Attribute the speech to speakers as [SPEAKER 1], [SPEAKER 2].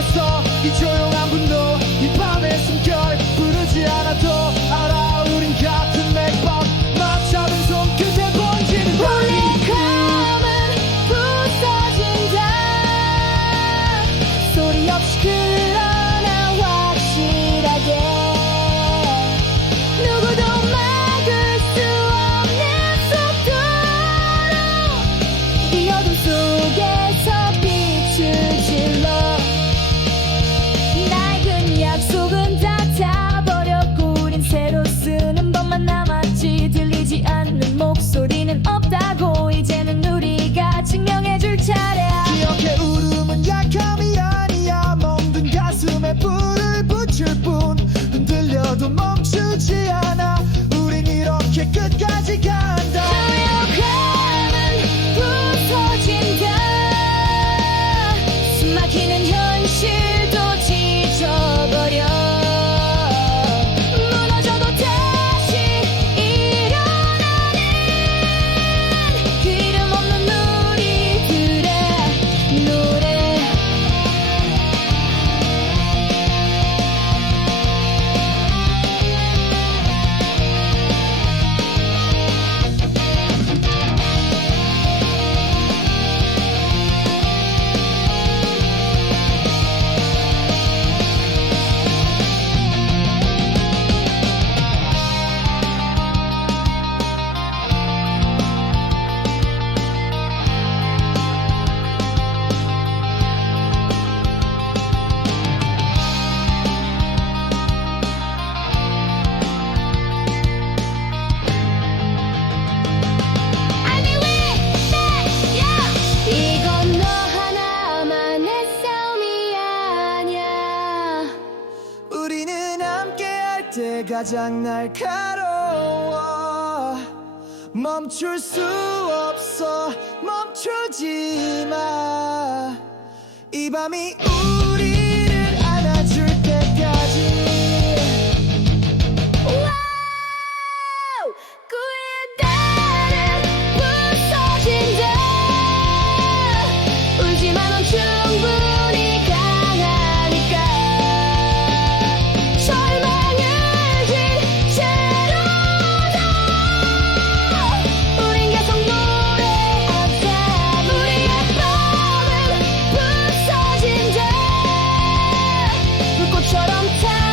[SPEAKER 1] Arkansas. 멈추지 가장 날카로워. 멈출 수 없어. 멈추지 마이 밤이 우 그 불꽃처럼 타